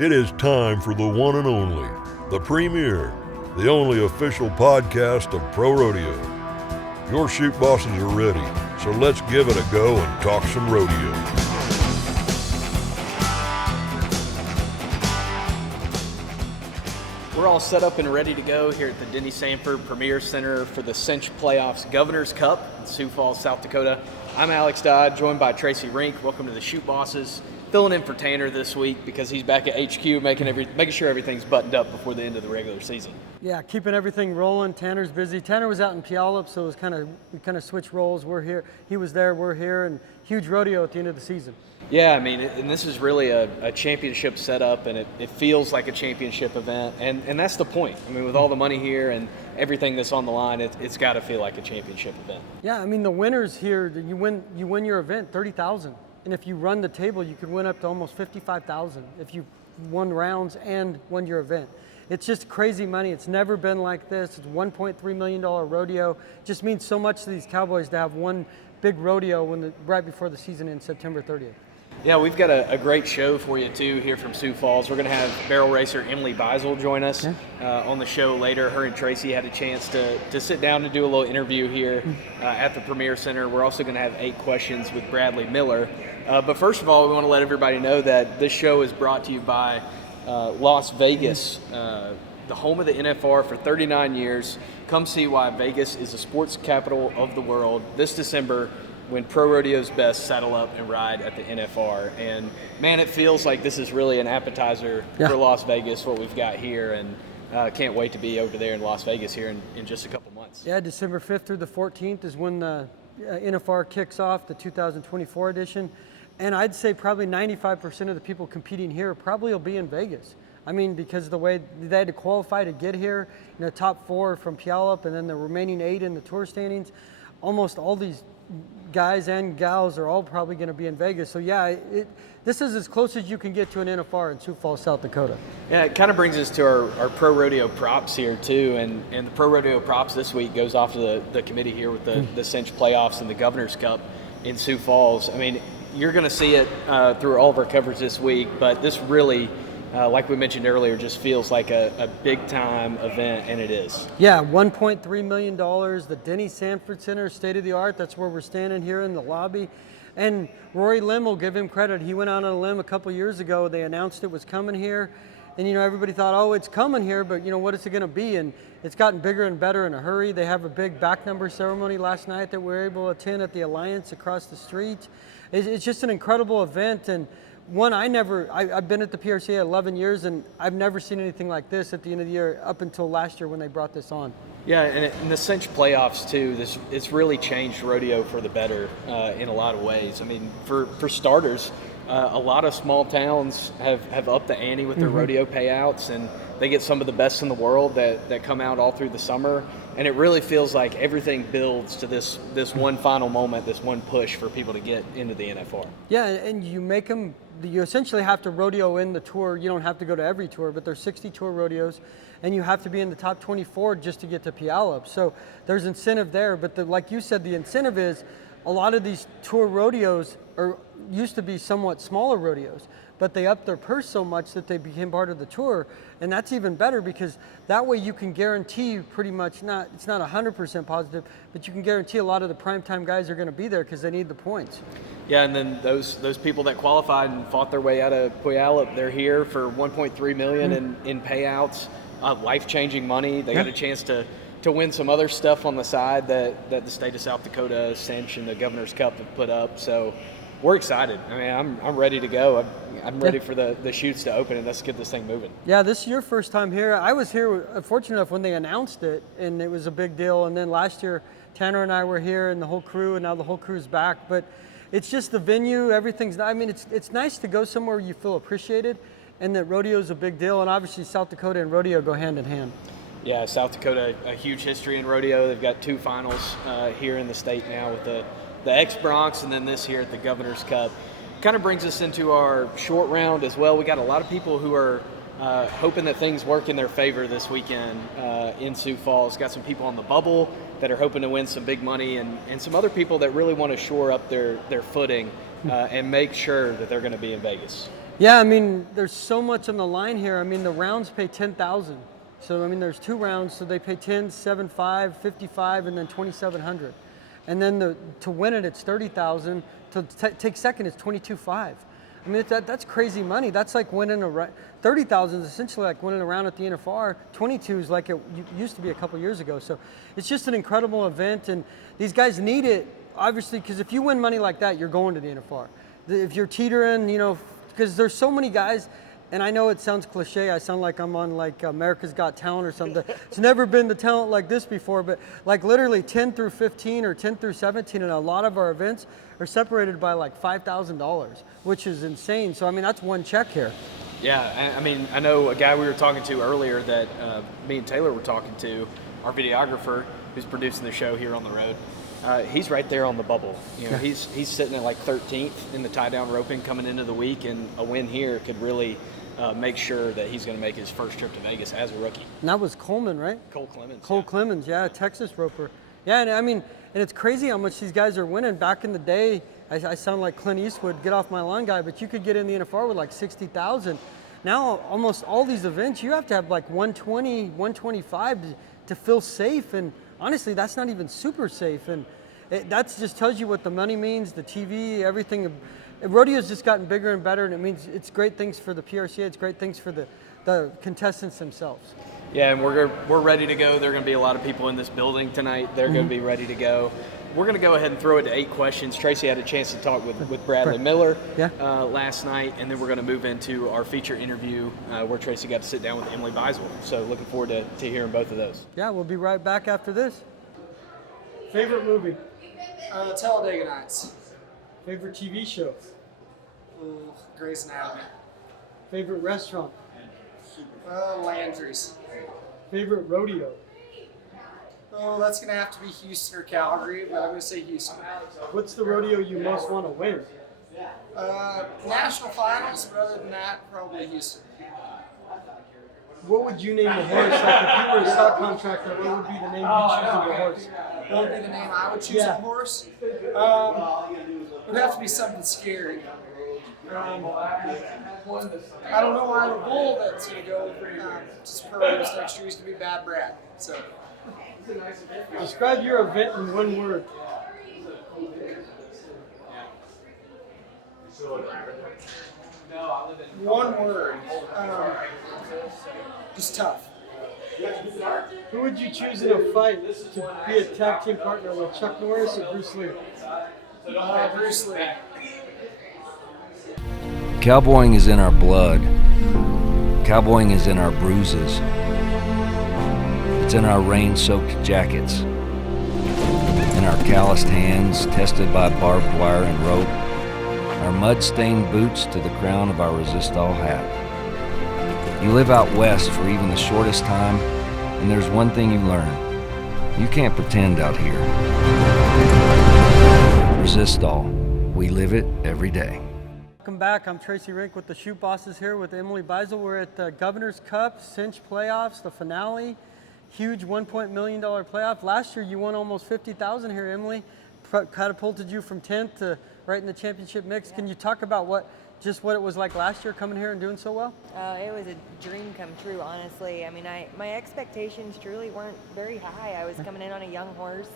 It is time for the one and only, the premier, the only official podcast of Pro Rodeo. Your Chute Bosses are ready, so let's give it a go and talk some rodeo. We're all set up and ready to go here at the Denny Sanford Premier Center for the Cinch Playoffs Governor's Cup in Sioux Falls, South Dakota. I'm Alex Dodd, joined by Tracy Rink. Welcome to the Chute Bosses. Filling in for Tanner this week because he's back at HQ making sure everything's buttoned up before the end of the regular season. Yeah, keeping everything rolling. Tanner's busy. Tanner was out in Puyallup, so it was we kind of switched roles. We're here. He was there. We're here, and huge rodeo at the end of the season. Yeah, I mean, and this is really a championship setup, and it feels like a championship event, and that's the point. I mean, with all the money here and everything that's on the line, it's got to feel like a championship event. Yeah, I mean, the winners here, you win your event, $30,000. And if you run the table, you could win up to almost $55,000 if you won rounds and won your event. It's just crazy money. It's never been like this. It's a $1.3 million rodeo. It just means so much to these Cowboys to have one big rodeo right before the season in September 30th. Yeah, we've got a great show for you, too, here from Sioux Falls. We're going to have barrel racer Emily Beisel join us on the show later. Her and Tracy had a chance to sit down and do a little interview here at the Premier Center. We're also going to have 8 questions with Bradlee Miller. But first of all, we want to let everybody know that this show is brought to you by Las Vegas, the home of the NFR for 39 years. Come see why Vegas is the sports capital of the world this December, when pro rodeo's best saddle up and ride at the NFR. And man, it feels like this is really an appetizer for Las Vegas, what we've got here, and can't wait to be over there in Las Vegas here in just a couple months. Yeah, December 5th through the 14th is when the NFR kicks off, the 2024 edition. And I'd say probably 95% of the people competing here probably will be in Vegas. I mean, because of the way they had to qualify to get here, top 4 from Puyallup, and then the remaining 8 in the tour standings. Almost all these guys and gals are all probably going to be in Vegas. So yeah, this is as close as you can get to an NFR in Sioux Falls, South Dakota. Yeah, it kind of brings us to our pro rodeo props here too, and the pro rodeo props this week goes off to the committee here with the Cinch playoffs and the Governor's Cup in Sioux Falls. I mean, you're going to see it through all of our coverage this week, but this really, like we mentioned earlier, just feels like a big-time event, and it is. Yeah, $1.3 million, the Denny Sanford Center, state-of-the-art. That's where we're standing here in the lobby. And Rory Lim will give him credit. He went out on a limb a couple years ago. They announced it was coming here. And, everybody thought, oh, it's coming here, but, what is it going to be? And it's gotten bigger and better in a hurry. They have a big back number ceremony last night that we were able to attend at the Alliance across the street. It's just an incredible event. And one, I've been at the PRCA 11 years, and I've never seen anything like this at the end of the year up until last year when they brought this on. Yeah, and the Cinch playoffs, too, it's really changed rodeo for the better in a lot of ways. I mean, for starters, a lot of small towns have upped the ante with their rodeo payouts, and they get some of the best in the world that come out all through the summer. And it really feels like everything builds to this one final moment, this one push for people to get into the NFR. Yeah, and you essentially have to rodeo in the tour. You don't have to go to every tour, but there's 60 tour rodeos, and you have to be in the top 24 just to get to Puyallup. So there's incentive there, but like you said, the incentive is a lot of these tour rodeos used to be somewhat smaller rodeos, but they upped their purse so much that they became part of the tour. And that's even better because that way you can guarantee pretty much it's not 100% positive, but you can guarantee a lot of the primetime guys are going to be there because they need the points. Yeah, and then those people that qualified and fought their way out of Puyallup, they're here for $1.3 million in payouts, life-changing money. They got a chance to win some other stuff on the side that the state of South Dakota, Cinch, and the Governor's Cup have put up. So we're excited. I mean, I'm ready to go. I'm ready for the chutes to open, and let's get this thing moving. Yeah, this is your first time here. I was here, fortunate enough, when they announced it, and it was a big deal. And then last year, Tanner and I were here, and the whole crew, and now the whole crew's back. But it's just the venue, everything's. I mean, it's nice to go somewhere where you feel appreciated, and that rodeo is a big deal. And obviously, South Dakota and rodeo go hand in hand. Yeah, South Dakota, a huge history in rodeo. They've got 2 finals here in the state now with the X-Bronx and then this here at the Governor's Cup. Kind of brings us into our short round as well. We got a lot of people who are hoping that things work in their favor this weekend in Sioux Falls. Got some people on the bubble that are hoping to win some big money, and some other people that really want to shore up their footing and make sure that they're going to be in Vegas. Yeah, I mean, there's so much on the line here. I mean, the rounds pay $10,000. So, I mean, there's 2 rounds, so they pay 10, 7.5, 55, and then 2,700. And then to win it, it's 30,000. To take second, it's 22.5. I mean, that's crazy money. That's like winning 30,000 is essentially like winning a round at the NFR. 22 is like it used to be a couple years ago. So it's just an incredible event, and these guys need it, obviously, because if you win money like that, you're going to the NFR. If you're teetering, you know, because there's so many guys, and I know it sounds cliche, I sound like I'm on like America's Got Talent or something. It's never been the talent like this before, but like literally 10 through 15 or 10 through 17 in a lot of our events are separated by like $5,000, which is insane. So I mean, that's one check here. Yeah, I mean, I know a guy we were talking to earlier that me and Taylor were talking to, our videographer who's producing the show here on the road. He's right there on the bubble. You know, he's sitting at like 13th in the tie down roping coming into the week, and a win here could really make sure that he's going to make his first trip to Vegas as a rookie. And that was Coleman, right? Cole Clemens. Clemens, yeah, Texas roper. Yeah, and I mean, and it's crazy how much these guys are winning. Back in the day, I sound like Clint Eastwood, get off my lawn guy, but you could get in the NFR with like 60,000. Now, almost all these events, you have to have like 120, 125 to feel safe, and honestly, that's not even super safe, and that just tells you what the money means, the TV, everything. Rodeo's just gotten bigger and better, and it means it's great things for the PRCA, it's great things for the contestants themselves. Yeah, and we're ready to go. There are going to be a lot of people in this building tonight. They're going to be ready to go. We're going to go ahead and throw it to 8 questions. Tracy had a chance to talk with Bradlee Miller last night, and then we're going to move into our feature interview where Tracy got to sit down with Emily Beisel. So looking forward to hearing both of those. Yeah, we'll be right back after this. Favorite movie? Talladega Nights. Favorite TV show? Grey's Anatomy. Favorite restaurant? Landry's. Favorite rodeo? Oh, that's going to have to be Houston or Calgary, but I'm going to say Houston. What's the rodeo you most want to win? National Finals, but other than that, probably Houston. What would you name the horse? Like if you were a stock contractor, what would be the name you choose of the horse? What would be the name I would choose of a horse? It would have to be something scary. I don't know. I have a bull that's going to go just per race next year. He's going to be Bad Brad. So, describe your event in one word. One word. Just tough. Who would you choose in a fight to be a tag team partner with, Chuck Norris or Bruce Lee? Bruce Lee. Cowboying is in our blood. Cowboying is in our bruises. It's in our rain-soaked jackets. In our calloused hands, tested by barbed wire and rope. Our mud-stained boots to the crown of our resist-all hat. You live out west for even the shortest time, and there's one thing you learn. You can't pretend out here. Resist all. We live it every day. Welcome back. I'm Tracy Rink with the Chute Bosses here with Emily Beisel. We're at the Governor's Cup Cinch playoffs, the finale. Huge $1 million playoff. Last year you won almost 50,000 here, Emily. Catapulted you from 10th to right in the championship mix. Can you talk about what it was like last year coming here and doing so well? It was a dream come true, honestly. I mean, my expectations truly weren't very high. I was coming in on a young horse.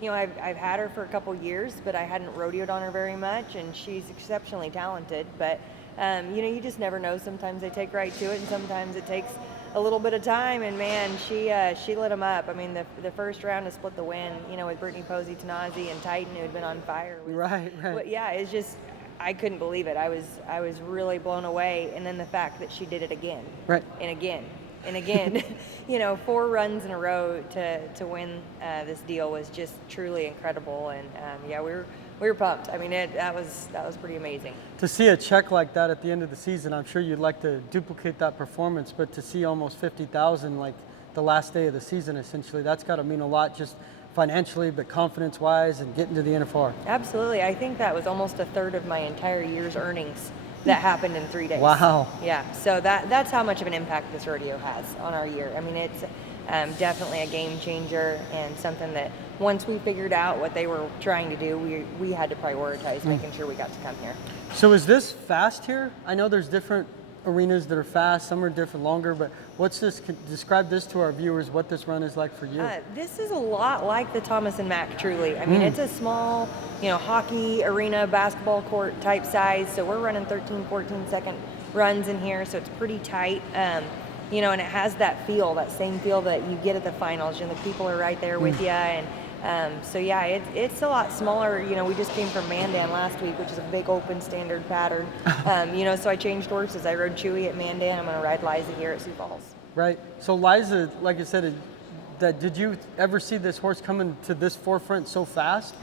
You know, I've had her for a couple years, but I hadn't rodeoed on her very much, and she's exceptionally talented. But, you know, you just never know. Sometimes they take right to it, and sometimes it takes a little bit of time, and man, she lit them up. I mean, the first round to split the win, you know, with Brittany Posey, Tanazi, and Titan, who had been on fire. Right. But yeah, it's just, I couldn't believe it. I was really blown away, and then the fact that she did it again, right, and again, and again. You know, 4 runs in a row to win this deal was just truly incredible, and yeah, we were pumped. I mean, that was pretty amazing. To see a check like that at the end of the season, I'm sure you'd like to duplicate that performance, but to see almost 50,000 like the last day of the season, essentially, that's got to mean a lot, just financially, but confidence-wise, and getting to the NFR. Absolutely. I think that was almost a third of my entire year's earnings that happened in 3 days. Wow. Yeah. So that's how much of an impact this rodeo has on our year. I mean, it's definitely a game changer, and something that once we figured out what they were trying to do, we had to prioritize making sure we got to come here. So is this fast here? I know there's different arenas that are fast, some are different, longer, but what's this? Describe this to our viewers, what this run is like for you. This is a lot like the Thomas and Mack, truly. I mean, it's a small, hockey arena, basketball court type size, so we're running 13, 14 second runs in here, so it's pretty tight. And it has that feel, that same feel that you get at the finals. The people are right there with you, and so yeah, it's a lot smaller. We just came from Mandan last week, which is a big open standard pattern. So I changed horses. I rode Chewy at Mandan. I'm going to ride Liza here at Sioux Falls. Right. So Liza, like I said, did you ever see this horse coming to this forefront so fast?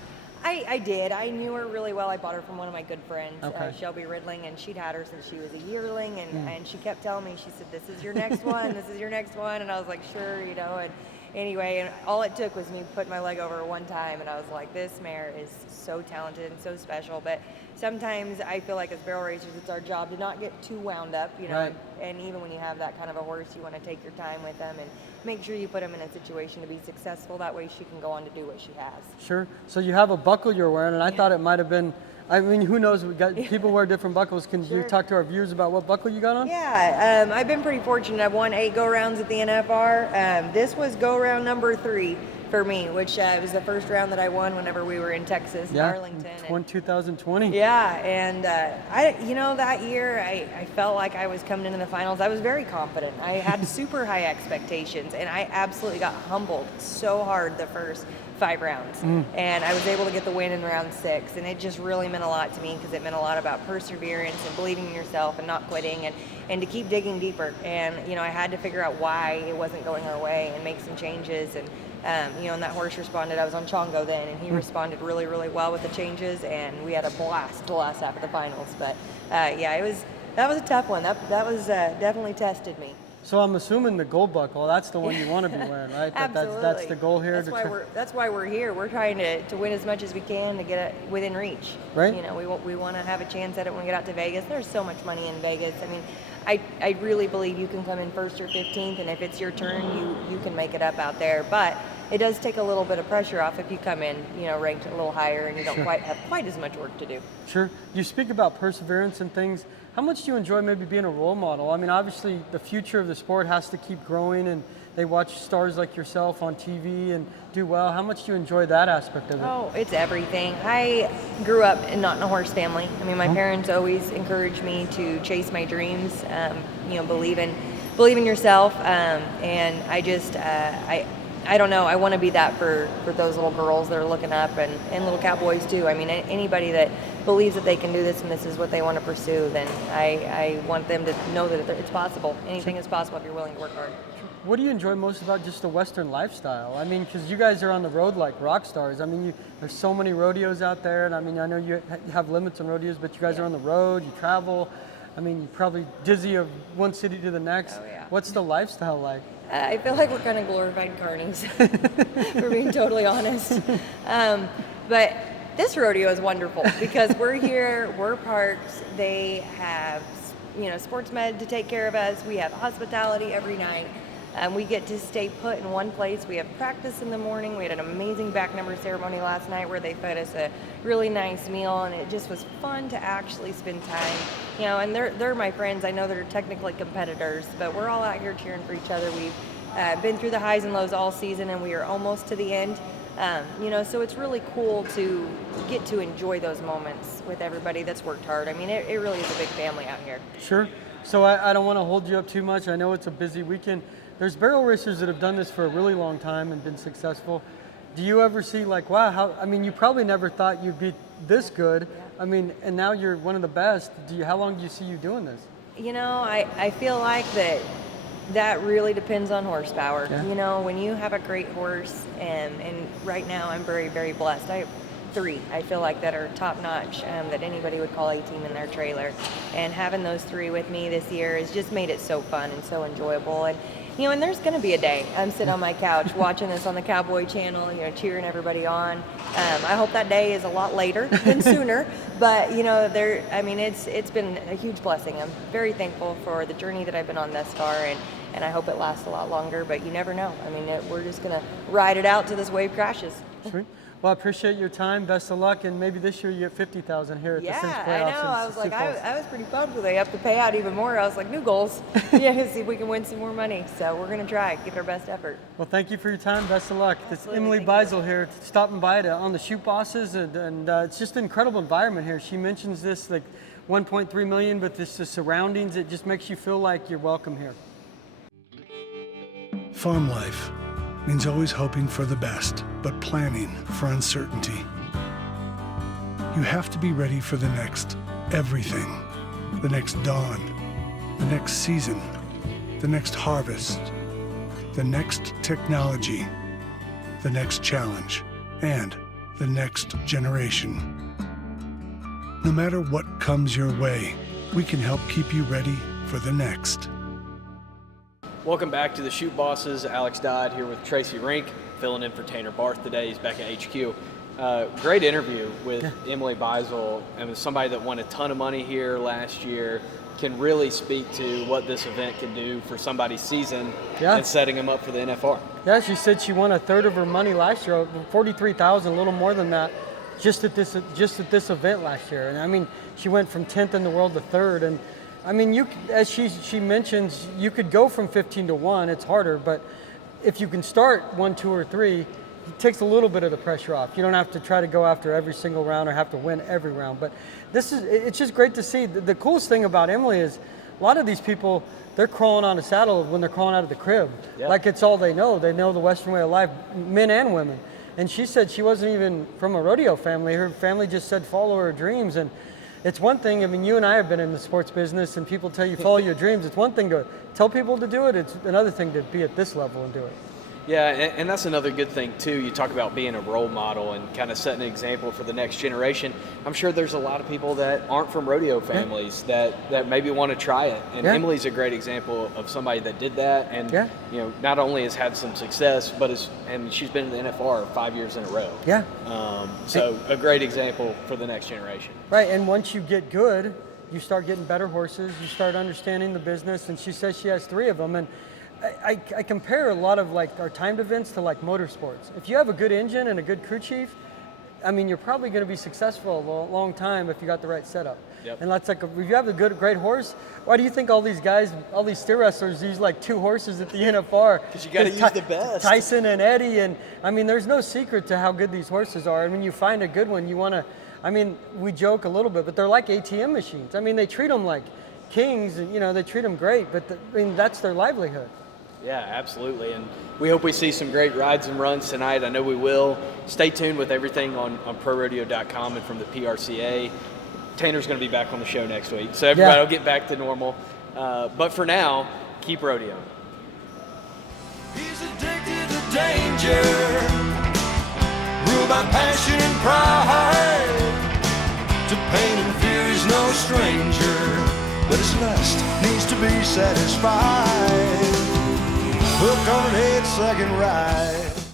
I did. I knew her really well. I bought her from one of my good friends, Okay. Shelby Ridling, and she'd had her since she was a yearling, and she kept telling me, she said, "This is your next one, this is your next one," and I was like, sure, and anyway, and all it took was me putting my leg over her one time, and I was like, this mare is so talented and so special. But sometimes I feel like as barrel racers, it's our job to not get too wound up, Right. and even when you have that kind of a horse, you want to take your time with them and make sure you put them in a situation to be successful. That way she can go on to do what she has. Sure. So you have a buckle you're wearing, and I thought it might have been, I mean, who knows, people wear different buckles. Can you talk to our viewers about what buckle you got on? Yeah, I've been pretty fortunate. I've won 8 go-rounds at the NFR. This was go-round number 3 for me, which was the first round that I won whenever we were in Texas, in Arlington. In 2020. Yeah, and that year I felt like I was coming into the finals. I was very confident. I had super high expectations, and I absolutely got humbled so hard the first 5 rounds. And I was able to get the win in round 6, and it just really meant a lot to me, because it meant a lot about perseverance and believing in yourself and not quitting, and to keep digging deeper. And I had to figure out why it wasn't going our way and make some changes. And and that horse responded. I was on Chongo then, and he responded really, really well with the changes, and we had a blast the last half of the finals. But that was a tough one. That was definitely tested me. So I'm assuming the gold buckle, that's the one you want to be wearing, right? Absolutely. That's the goal here. That's why we're here. We're trying to win as much as we can to get it within reach. Right. We want to have a chance at it when we get out to Vegas. There's so much money in Vegas. I mean, I really believe you can come in 1st or 15th, and if it's your turn, you can make it up out there. But it does take a little bit of pressure off if you come in, ranked a little higher, and you don't have quite as much work to do. Sure. You speak about perseverance and things. How much do you enjoy maybe being a role model? I mean, obviously the future of the sport has to keep growing, and they watch stars like yourself on TV and do well. How much do you enjoy that aspect of it? Oh, it's everything. I grew up not in a horse family. I mean, my parents always encouraged me to chase my dreams, believe in yourself, and I just, I don't know, I want to be that for those little girls that are looking up, and little cowboys too. I mean, anybody that believes that they can do this and this is what they want to pursue, then I want them to know that it's possible. Anything is possible if you're willing to work hard. What do you enjoy most about just the Western lifestyle? I mean, because you guys are on the road like rock stars. I mean, there's so many rodeos out there, and I mean, I know you have limits on rodeos, but you guys are on the road, you travel. I mean, you're probably dizzy of one city to the next. Oh, yeah. What's the lifestyle like? I feel like we're kind of glorified carnies, for being totally honest. But this rodeo is wonderful because we're here, we're parked, they have, sports med to take care of us, we have hospitality every night. We get to stay put in one place. We have practice in the morning. We had an amazing back number ceremony last night where they fed us a really nice meal, and it just was fun to actually spend time. And they're my friends. I know they're technically competitors, but we're all out here cheering for each other. We've been through the highs and lows all season, and we are almost to the end. So it's really cool to get to enjoy those moments with everybody that's worked hard. I mean, it really is a big family out here. Sure. So I don't want to hold you up too much. I know it's a busy weekend. There's barrel racers that have done this for a really long time and been successful. Do you ever see wow, you probably never thought you'd be this good. Yeah. I mean, and now you're one of the best. How long do you see you doing this? I feel like that really depends on horsepower. Yeah. When you have a great horse, and right now I'm very, very blessed. I have 3, I feel like, that are top notch, that anybody would call A-team in their trailer. And having those 3 with me this year has just made it so fun and so enjoyable. And there's going to be a day I'm sitting on my couch watching this on the Cowboy Channel, cheering everybody on. I hope that day is a lot later than sooner. But it's been a huge blessing. I'm very thankful for the journey that I've been on thus far, and I hope it lasts a lot longer, but you never know. I mean, we're just going to ride it out till this wave crashes. Sweet. Well, I appreciate your time. Best of luck, and maybe this year you get 50,000 here at the Cinch playoffs. Yeah, I know. I was like, I was pretty pumped when they upped the payout even more. I was like, new goals. Yeah, see if we can win some more money. So we're going to try, give it our best effort. Well, thank you for your time. Best of luck. It's Absolutely, Emily thank Beisel here, stopping by on the Chute Bosses, and it's just an incredible environment here. She mentions this, like 1.3 million, but the surroundings, it just makes you feel like you're welcome here. Farm life means always hoping for the best, but planning for uncertainty. You have to be ready for the next everything, the next dawn, the next season, the next harvest, the next technology, the next challenge, and the next generation. No matter what comes your way, we can help keep you ready for the next. Welcome back to the Chute Bosses. Alex Dodd here with Tracy Rink, filling in for Tanner Barth today. He's back at HQ. Great interview with Emily Beisel, and with somebody that won a ton of money here last year, can really speak to what this event can do for somebody's season and setting them up for the NFR. Yeah, she said she won a third of her money last year, 43,000, a little more than that, just at this event last year. And I mean, she went from 10th in the world to 3rd, and I mean, as she mentions, you could go from 15 to 1. It's harder, but if you can start 1, 2, or 3, it takes a little bit of the pressure off. You don't have to try to go after every single round or have to win every round. But it's just great to see. The coolest thing about Emily is a lot of these people, they're crawling on a saddle when they're crawling out of the crib. Yep. Like it's all they know. They know the Western way of life, men and women. And she said she wasn't even from a rodeo family. Her family just said follow her dreams. And it's one thing, I mean, you and I have been in the sports business and people tell you follow your dreams. It's one thing to tell people to do it. It's another thing to be at this level and do it. Yeah, and that's another good thing too. You talk about being a role model and kind of setting an example for the next generation. I'm sure there's a lot of people that aren't from rodeo families that maybe want to try it. And Emily's a great example of somebody that did that, and you know, not only has had some success, but and she's been in the NFR 5 years in a row. Yeah. So a great example for the next generation. Right, and once you get good, you start getting better horses. You start understanding the business, and she says she has 3 of them. And I compare a lot of like our timed events to like motorsports. If you have a good engine and a good crew chief, I mean, you're probably going to be successful a long time if you got the right setup. Yep. And that's like, if you have a great horse, why do you think all these guys, all these steer wrestlers use like 2 horses at the NFR? Because you got to use the best. Tyson and Eddie, and I mean, there's no secret to how good these horses are. And when you find a good one, you want to, I mean, we joke a little bit, but they're like ATM machines. I mean, they treat them like kings, and you know, they treat them great, but I mean, that's their livelihood. Yeah, absolutely. And we hope we see some great rides and runs tonight. I know we will. Stay tuned with everything on ProRodeo.com and from the PRCA. Tanner's going to be back on the show next week, so everybody will get back to normal. But for now, keep rodeoing. He's addicted to danger, ruled by passion and pride. To pain and fear he's no stranger, but his lust needs to be satisfied. Hooked on an 8-second ride.